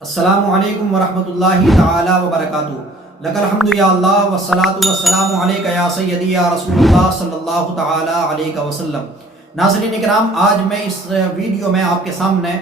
السلام علیکم ورحمۃ اللہ تعالی وبرکاتہ۔ لک الحمد یا اللہ والصلاۃ والسلام علیک یا سیدی یا رسول اللہ صلی اللہ تعالی علیہ وسلم۔ ناظرین اکرام، آج میں اس ویڈیو میں آپ کے سامنے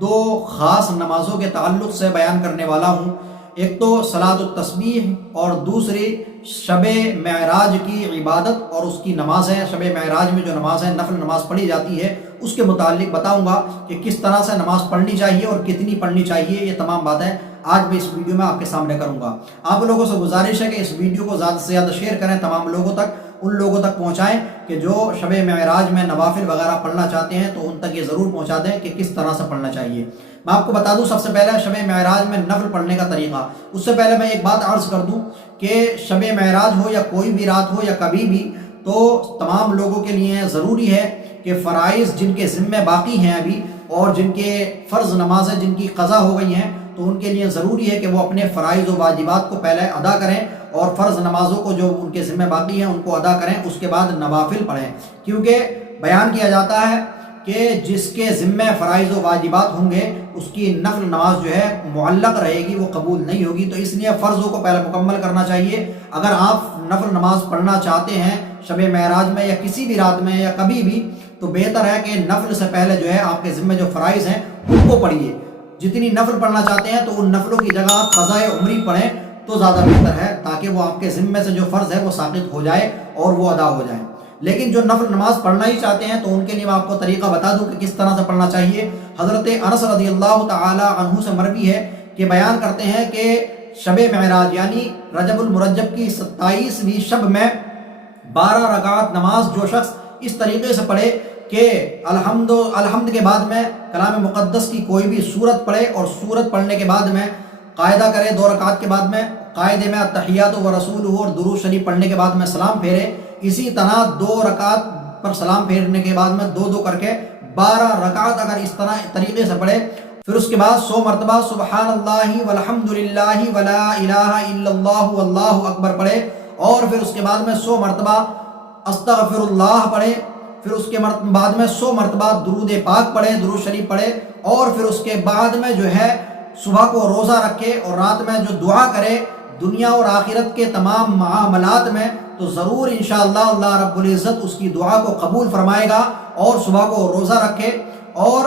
دو خاص نمازوں کے تعلق سے بیان کرنے والا ہوں۔ ایک تو صلاۃ التسبیح اور دوسری شب معراج کی عبادت اور اس کی نماز ہے۔ شب معراج میں جو نماز ہے، نفل نماز پڑھی جاتی ہے، اس کے متعلق بتاؤں گا کہ کس طرح سے نماز پڑھنی چاہیے اور کتنی پڑھنی چاہیے۔ یہ تمام باتیں آج میں اس ویڈیو میں آپ کے سامنے کروں گا۔ آپ لوگوں سے گزارش ہے کہ اس ویڈیو کو زیادہ سے زیادہ شیئر کریں، تمام لوگوں تک، ان لوگوں تک پہنچائیں کہ جو شب معراج میں نوافل وغیرہ پڑھنا چاہتے ہیں تو ان تک یہ ضرور پہنچا دیں کہ کس طرح سے پڑھنا چاہیے۔ میں آپ کو بتا دوں سب سے پہلے شب معراج میں نفل پڑھنے کا طریقہ۔ اس سے پہلے میں ایک بات عرض کر دوں کہ شب معراج ہو یا کوئی بھی رات ہو یا کبھی بھی، تو تمام لوگوں کے لیے ضروری ہے کہ فرائض جن کے ذمے باقی ہیں ابھی اور جن کے فرض نمازیں جن کی قضا ہو گئی ہیں، تو ان کے لیے ضروری ہے کہ وہ اپنے فرائض و واجبات کو پہلے ادا کریں اور فرض نمازوں کو جو ان کے ذمہ باقی ہیں ان کو ادا کریں، اس کے بعد نوافل پڑھیں۔ کیونکہ بیان کیا جاتا ہے کہ جس کے ذمہ فرائض و واجبات ہوں گے اس کی نفل نماز جو ہے معلق رہے گی، وہ قبول نہیں ہوگی۔ تو اس لیے فرضوں کو پہلے مکمل کرنا چاہیے۔ اگر آپ نفل نماز پڑھنا چاہتے ہیں شب معراج میں یا کسی بھی رات میں یا کبھی بھی، تو بہتر ہے کہ نفل سے پہلے جو ہے آپ کے ذمہ جو فرائض ہیں ان کو پڑھیے۔ جتنی نفل پڑھنا چاہتے ہیں تو ان نفلوں کی جگہ آپ قضائے عمری پڑھیں تو زیادہ بہتر ہے، تاکہ وہ آپ کے ذمے سے جو فرض ہے وہ ساقط ہو جائے اور وہ ادا ہو جائے۔ لیکن جو نفل نماز پڑھنا ہی چاہتے ہیں تو ان کے لیے میں آپ کو طریقہ بتا دوں کہ کس طرح سے پڑھنا چاہیے۔ حضرت انس رضی اللہ تعالی عنہ سے مروی ہے کہ بیان کرتے ہیں کہ شب معراج یعنی رجب المرجب کی 27ویں شب میں 12 رکعت نماز جو شخص اس طریقے سے پڑھے کہ الحمد کے بعد میں کلام مقدس کی کوئی بھی سورت پڑھے اور سورت پڑھنے کے بعد میں قاعدہ کرے، 2 رکعت کے بعد میں قاعدے میں التحیات و رسولہ اور درود شریف پڑھنے کے بعد میں سلام پھیرے، اسی طرح 2 رکعت پر سلام پھیرنے کے بعد میں 2 کر کے 12 رکعت اگر اس طریقے سے پڑھے، پھر اس کے بعد 100 مرتبہ سبحان اللہ والحمد للہ ولا الہ الا اللہ واللہ اکبر پڑھے، اور پھر اس کے بعد میں 100 مرتبہ استغفر اللہ پڑھے، پھر اس کے بعد میں 100 مرتبہ درود پاک پڑھے، درود شریف پڑھے، اور پھر اس کے بعد میں جو ہے صبح کو روزہ رکھے اور رات میں جو دعا کرے دنیا اور آخرت کے تمام معاملات میں، تو ضرور انشاءاللہ اللہ رب العزت اس کی دعا کو قبول فرمائے گا، اور صبح کو روزہ رکھے اور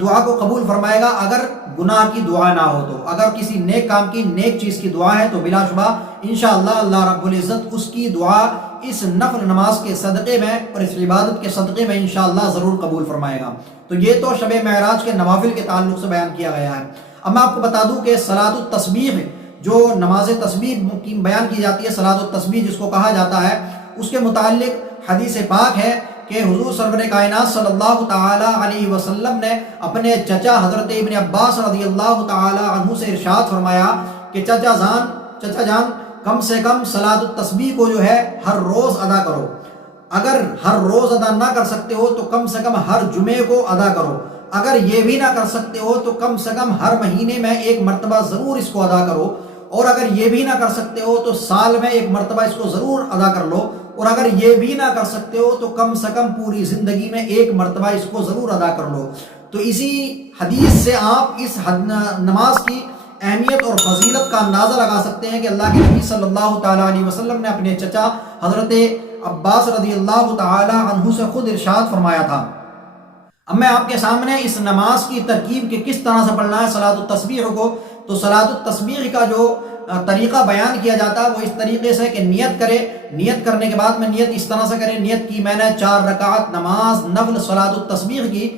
دعا کو قبول فرمائے گا۔ اگر گناہ کی دعا نہ ہو تو، اگر کسی نیک کام کی نیک چیز کی دعا ہے تو بلا شبہ انشاءاللہ اللہ رب العزت اس کی دعا اس نفل نماز کے صدقے میں اور اس عبادت کے صدقے میں انشاءاللہ ضرور قبول فرمائے گا۔ تو یہ تو شب معراج کے نوافل کے تعلق سے بیان کیا گیا ہے۔ اب میں آپ کو بتا دوں کہ صلاۃ التسبیح جو نماز تسبیح کی بیان کی جاتی ہے، صلاۃ التسبیح جس کو کہا جاتا ہے، اس کے متعلق حدیث پاک ہے کہ حضور سرور کائنات صلی اللہ تعالی علیہ وسلم نے اپنے چچا حضرت ابن عباس رضی اللہ تعالی عنہ سے ارشاد فرمایا کہ چچا جان کم سے کم صلاۃ التسبیح کو جو ہے ہر روز ادا کرو۔ اگر ہر روز ادا نہ کر سکتے ہو تو کم سے کم ہر جمعے کو ادا کرو۔ اگر یہ بھی نہ کر سکتے ہو تو کم سے کم ہر مہینے میں 1 مرتبہ ضرور اس کو ادا کرو، اور اگر یہ بھی نہ کر سکتے ہو تو سال میں 1 مرتبہ اس کو ضرور ادا کر لو، اور اگر یہ بھی نہ کر سکتے ہو تو کم سے کم پوری زندگی میں 1 مرتبہ اس کو ضرور ادا کر لو۔ تو اسی حدیث سے آپ اس نماز کی اہمیت اور فضیلت کا اندازہ لگا سکتے ہیں کہ اللہ کے نبی صلی اللہ تعالیٰ علیہ وسلم نے اپنے چچا حضرت عباس رضی اللہ تعالی عنہ سے خود ارشاد فرمایا تھا۔ اب میں آپ کے سامنے اس نماز کی ترکیب کے کس طرح سے پڑھنا ہے صلاۃ التسبیح کو، تو صلاۃ التسبیح کا جو طریقہ بیان کیا جاتا ہے وہ اس طریقے سے کہ نیت کرے، نیت کرنے کے بعد میں نیت اس طرح سے کرے، نیت کی میں نے 4 رکعت نماز نفل صلاۃ التسبیح کی،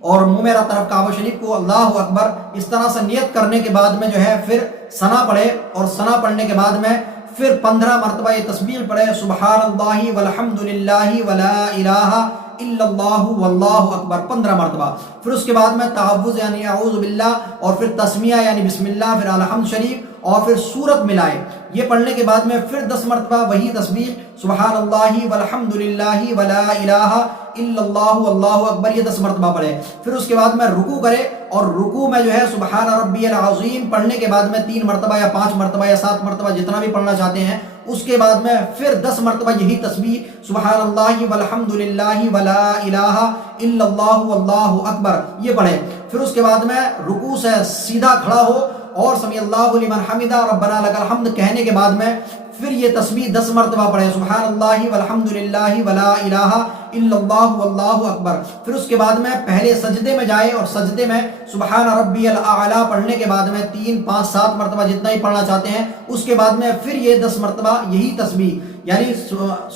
اور منہ میرا طرف کعبہ شریف کو اللہ اکبر، اس طرح سے نیت کرنے کے بعد میں جو ہے پھر ثنا پڑھے، اور ثنا پڑھنے کے بعد میں پھر 15 مرتبہ یہ تسبیح پڑھے، سبحان اللہ والحمد للہ ولا الہ الا اللہ واللہ اکبر 15 مرتبہ، پھر اس کے بعد میں تعوذ یعنی اعوذ باللہ، اور پھر تسمیہ یعنی بسم اللہ، پھر الحمد شریف، اور پھر سورت ملائے. یہ پڑھنے کے بعد میں پھر 10 مرتبہ وہی تسبیح سبحان اللہ والحمد للہ ولا الہ الا اللہ واللہ اکبر یہ 10 مرتبہ پڑھے. پھر اس کے بعد میں رکوع کرے اور رکوع میں جو ہے سبحان ربی العظیم پڑھنے کے بعد میں 3 مرتبہ یا 5 مرتبہ یا 7 مرتبہ جتنا بھی پڑھنا چاہتے ہیں. اس کے بعد میں پھر 10 مرتبہ یہی تسبیح سبحان اللہ والحمد للہ ولا الہ الا اللہ واللہ اکبر یہ پڑھے. پھر اس کے بعد میں رکوع سے سیدھا کھڑا ہو اور سمیع اللہ لمن حمدہ ربنا لک الحمد کہنے کے بعد میں پھر یہ تسبیح 10 مرتبہ پڑھے سبحان اللہ والحمد للہ ولا الہ الا اللہ واللہ اکبر. پھر اس کے بعد میں پہلے سجدے میں جائے اور سجدے میں سبحان ربی الاعلیٰ پڑھنے کے بعد میں 3 5 7 مرتبہ جتنا ہی پڑھنا چاہتے ہیں. اس کے بعد میں پھر یہ 10 مرتبہ یہی تسبیح یعنی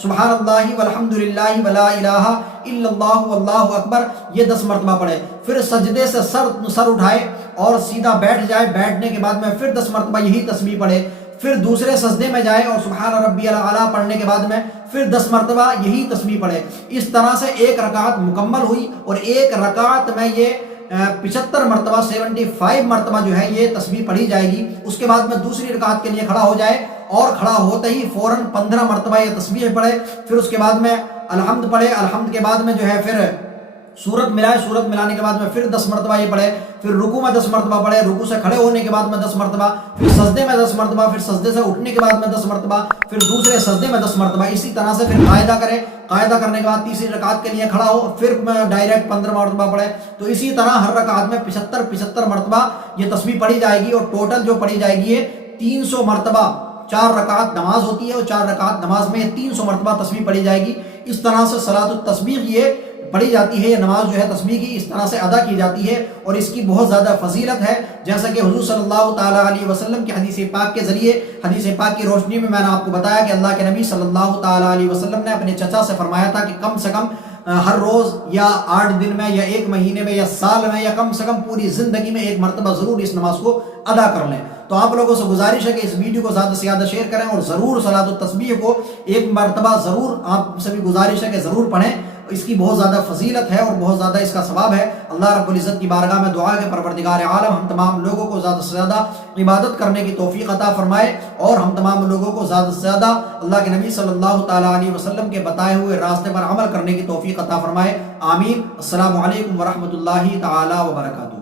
سبحان اللہ والحمد للہ ولا الہ الا اللہ واللہ اکبر یہ 10 مرتبہ پڑھے. پھر سجدے سے سر اٹھائے اور سیدھا بیٹھ جائے. بیٹھنے کے بعد میں پھر 10 مرتبہ یہی تسبیح پڑھے. پھر دوسرے سجدے میں جائے اور سبحان ربی الاعلیٰ پڑھنے کے بعد میں پھر 10 مرتبہ یہی تسبیح پڑھے. اس طرح سے ایک رکعت مکمل ہوئی اور ایک رکعت میں یہ 75 مرتبہ 75 مرتبہ جو ہے یہ تسبیح پڑھی جائے گی. اس کے بعد میں دوسری رکعت کے لیے کھڑا ہو جائے اور کھڑا ہوتے ہی فوراً 15 مرتبہ یہ تسبیح پڑھے. پھر اس کے بعد میں الحمد پڑھے. الحمد کے بعد میں جو ہے پھر سورت ملائے. سورت ملانے کے بعد میں پھر 10 مرتبہ یہ پڑھے. پھر رکوع میں 10 مرتبہ پڑھے. رکوع سے کھڑے ہونے کے بعد میں 10 مرتبہ. پھر سجدے میں 10 مرتبہ. پھر سجدے سے اٹھنے کے بعد میں 10 مرتبہ. پھر دوسرے سجدے میں 10 مرتبہ. اسی طرح سے پھر قاعدہ کرے. قاعدہ کرنے کے بعد تیسری رکعت کے لیے کھڑا ہو پھر ڈائریکٹ 15 مرتبہ پڑھے. تو اسی طرح ہر رکعت میں 75 مرتبہ یہ تسبیح پڑھی جائے گی اور ٹوٹل جو پڑھی جائے گی یہ 300 مرتبہ. 4 رکعت نماز ہوتی ہے اور 4 رکعت نماز میں 300 مرتبہ تسبیح پڑھی جائے گی. اس طرح سے صلاۃ التسبیح یہ پڑھی جاتی ہے. یہ نماز جو ہے تسبیح کی اس طرح سے ادا کی جاتی ہے اور اس کی بہت زیادہ فضیلت ہے. جیسا کہ حضور صلی اللہ تعالیٰ علیہ وسلم کی حدیث پاک کے ذریعے حدیث پاک کی روشنی میں نے آپ کو بتایا کہ اللہ کے نبی صلی اللہ تعالیٰ علیہ وسلم نے اپنے چچا سے فرمایا تھا کہ کم سے کم ہر روز یا 8 دن میں یا 1 مہینے میں یا سال میں یا کم سے کم پوری زندگی میں 1 مرتبہ ضرور اس نماز کو ادا کر لیں. تو آپ لوگوں سے گزارش ہے کہ اس ویڈیو کو زیادہ سے زیادہ شیئر کریں اور ضرور صلاۃ التسبیح کو 1 مرتبہ ضرور آپ سے بھی گزارش ہے کہ ضرور پڑھیں. اس کی بہت زیادہ فضیلت ہے اور بہت زیادہ اس کا ثواب ہے. اللہ رب العزت کی بارگاہ میں دعا کہ پروردگار عالم ہم تمام لوگوں کو زیادہ سے زیادہ عبادت کرنے کی توفیق عطا فرمائے اور ہم تمام لوگوں کو زیادہ سے زیادہ اللہ کے نبی صلی اللہ تعالیٰ علیہ وسلم کے بتائے ہوئے راستے پر عمل کرنے کی توفیق عطا فرمائے. آمین. السلام علیکم ورحمۃ اللہ تعالیٰ وبرکاتہ.